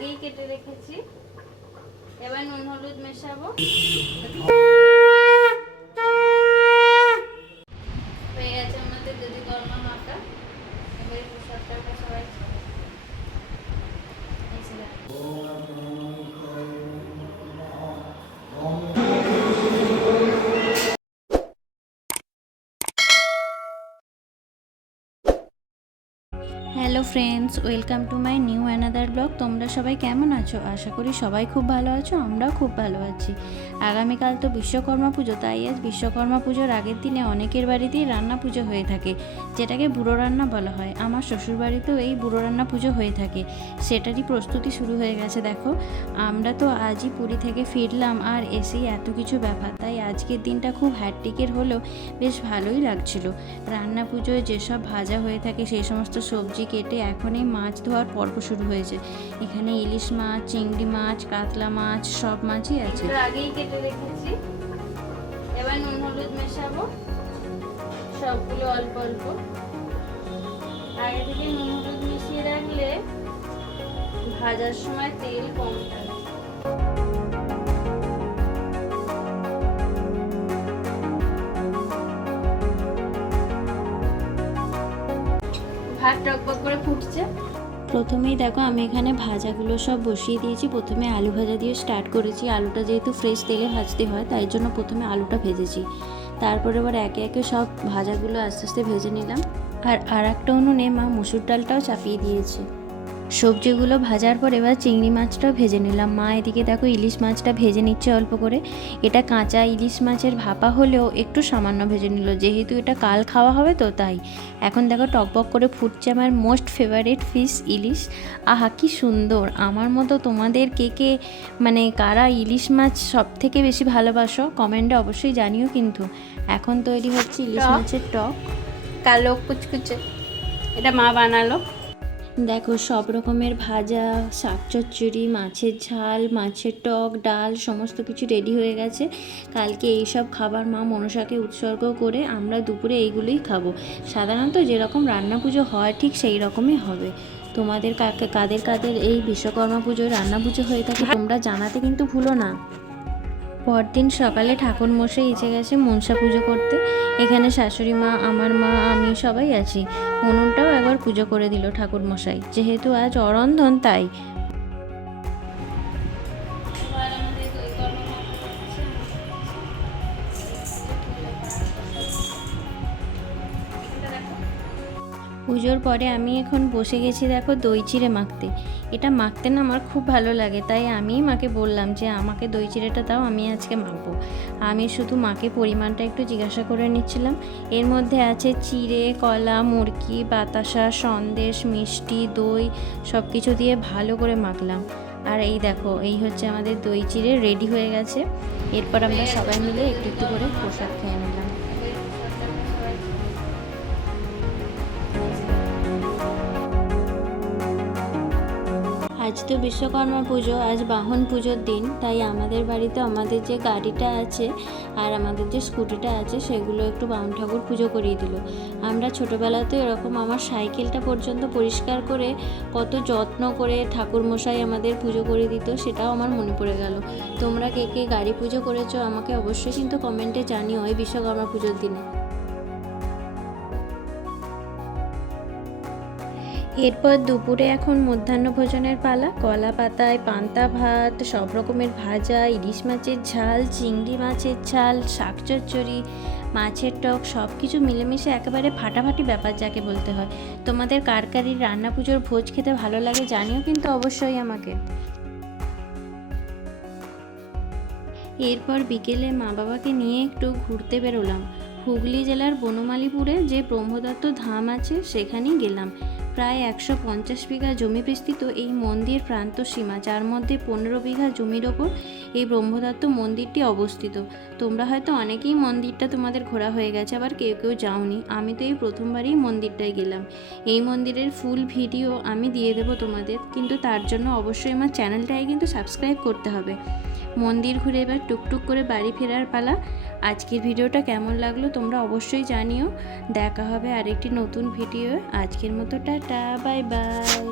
আগেই কেটে রেখেছি। এবার নুন হলুদ মেশাবো। হয়ে গেছে আমাদের দুধি কর্মা মাখা। এবার প্রসাদটা সবাই hello friends, welcome to my new another blog. তোমরা সবাই কেমন আছো? আশা করি সবাই খুব ভালো আছো, আমরাও খুব ভালো আছি। আগামীকাল তো বিশ্বকর্মা পুজো, তাই আজ বিশ্বকর্মা পুজোর আগের দিনে অনেকের বাড়িতেই রান্না পুজো হয়ে থাকে, যেটাকে বুড়ো রান্না বলা হয়। আমার শ্বশুরবাড়িতেও এই বুড়ো রান্না পুজো হয়ে থাকে, সেটারই প্রস্তুতি শুরু হয়ে গেছে। দেখো, আমরা তো আজই পুরী থেকে ফিরলাম, আর এসেই এত কিছু ব্যাপার, তাই আজকের দিনটা খুব হ্যাট্রিকের হলেও বেশ ভালোই লাগছিল। রান্না পুজোয় যেসব ভাজা হয়ে থাকে সেই সমস্ত সবজি কেটে এখনই মাছ ধোয়ার পর্ব শুরু হয়েছে। এখানে ইলিশ মাছ, চিংড়ি মাছ, কাতলা মাছ, সব মাছই আছে। আগেই কেটে রেখেছি। এবার নুন হলুদ মেশাবো, সবগুলো অল্প অল্প। আগে থেকে নুন হলুদ মিশিয়ে রাখলে ভাজার সময় তেল কম থাকে। ভাত টকবক করে ফুটছে। প্রথমেই দেখো, আমি এখানে ভাজাগুলো সব বসিয়ে দিয়েছি। প্রথমে আলু ভাজা দিয়ে স্টার্ট করেছি। আলুটা যেহেতু ফ্রেশ তেলে ভাজতে হয়, তাই জন্য প্রথমে আলুটা ভেজেছি। তারপরে এবার একে একে সব ভাজাগুলো আস্তে আস্তে ভেজে নিলাম। আর একটা উনুনে মা মুসুর ডালটাও চাপিয়ে দিয়েছে। সবজিগুলো ভাজার পর এবার চিংড়ি মাছটাও ভেজে নিলাম। মা এদিকে দেখো ইলিশ মাছটা ভেজে নিচ্ছে অল্প করে। এটা কাঁচা ইলিশ মাছের ভাপা হলেও একটু সামান্য ভেজে নিল, যেহেতু এটা কাল খাওয়া হবে তো তাই। এখন দেখো টকবক করে ফুটছে আমার মোস্ট ফেভারিট ফিশ ইলিশ। আহা কি সুন্দর! আমার মতো তোমাদের কে কে মানে কারা ইলিশ মাছ সব থেকে বেশি ভালোবাসো কমেন্টে অবশ্যই জানিও। কিন্তু এখন তৈরি হচ্ছে ইলিশ মাছের টক, কালো কুচকুচে। এটা মা বানালো। দেখো সব রকমের ভাজা, শাক চচ্চড়ি, মাছের ঝাল, মাছের টক, ডাল সমস্ত কিছু রেডি হয়ে গেছে। কালকে এইসব খাবার মা মনসাকে উৎসর্গ করে আমরা দুপুরে এইগুলোই খাবো। সাধারণত যেরকম রান্না পুজো হয় ঠিক সেই রকমই হবে। তোমাদের কাদের কাদের এই বিশ্বকর্মা পুজোয় রান্না পুজো হয়ে থাকে তোমরা জানাতে কিন্তু ভুলো না। পরদিন সকালে ঠাকুর মশাই এসে গেছে মনসা পুজো করতে। এখানে শাশুড়ি মা, আমার মা, আমি সবাই আছি। উনুনটাও একবার পুজো করে দিল ঠাকুর মশাই, যেহেতু আজ অরন্ধন তাই। পুজোর পরে আমি এখন বসে গেছি দেখো দই চিড়ে মাখতে। এটা মাখতে না আমার খুব ভালো লাগে, তাই আমি মাকে বললাম যে আমাকে দই চিড়েটা দাও, আমি আজকে মাখবো। আমি শুধু মাকে পরিমাণটা একটু জিজ্ঞাসা করে নিচ্ছিলাম। এর মধ্যে আছে চিড়ে, কলা, মুরকি, বাতাসা, সন্দেশ, মিষ্টি, দই সব কিছু দিয়ে ভালো করে মাখলাম। আর এই দেখো, এই হচ্ছে আমাদের দই চিড়ে রেডি হয়ে গেছে। এরপর আমরা সবাই মিলে একটু একটু করে প্রসাদ খেয়ে নিলাম। আজ তো বিশ্বকর্মা পুজো, আজ বাহন পুজোর দিন, তাই আমাদের বাড়িতে আমাদের যে গাড়িটা আছে আর আমাদের যে স্কুটিটা আছে সেগুলো একটু বামুন ঠাকুর পুজো করিয়ে দিল। আমরা ছোটোবেলাতে এরকম আমার সাইকেলটা পর্যন্ত পরিষ্কার করে কত যত্ন করে ঠাকুর মশাই আমাদের পুজো করে দিত, সেটাও আমার মনে পড়ে গেল। তোমরা কে কে গাড়ি পুজো করেছো আমাকে অবশ্যই কিন্তু কমেন্টে জানিও এই বিশ্বকর্মা পুজোর দিনে। এরপর দুপুরে এখন মধ্যাহ্ন ভোজনের পালা। কলা পাতায় পান্তা ভাত, সব রকমের ভাজা, ইলিশ মাছের ঝাল, চিংড়ি মাছের ঝাল, শাক চচ্চড়ি, মাছের টক সব কিছু মিলেমিশে একেবারে ফাটাফাটি ব্যাপার যাকে বলতে হয়। তোমাদের কার কারির রান্না পুজোর ভোজ খেতে ভালো লাগে জানিও কিন্তু অবশ্যই আমাকে। এরপর বিকেলে মা বাবাকে নিয়ে একটু ঘুরতে বেরোলাম। হুগলি জেলার বনমালীপুরে যে ব্রহ্মদত্ত ধাম আছে সেখানেই গেলাম। প্রায় 150 বিঘা জমি বিস্তৃত এই মন্দির প্রান্ত সীমা, যার মধ্যে 15 বিঘা জমির ওপর এই ব্রহ্মদত্ত মন্দিরটি অবস্থিত। তোমরা হয়তো অনেকেই মন্দিরটা তোমাদের ঘোরা হয়ে গেছে, আবার কেউ কেউ যাওনি। আমি তো এই প্রথমবারই মন্দিরটায় গেলাম। এই মন্দিরের ফুল ভিডিও আমি দিয়ে দেবো তোমাদের, কিন্তু তার জন্য অবশ্যই আমার চ্যানেলটাকে কিন্তু সাবস্ক্রাইব করতে হবে। মন্দির ঘুরে এবার টুকটুক করে বাড়ি ফেরার পালা। আজকের ভিডিওটা কেমন লাগলো তোমরা অবশ্যই জানিও। দেখা হবে আরেকটি নতুন ভিডিও। আজকের মতো টাটা, বাই বাই।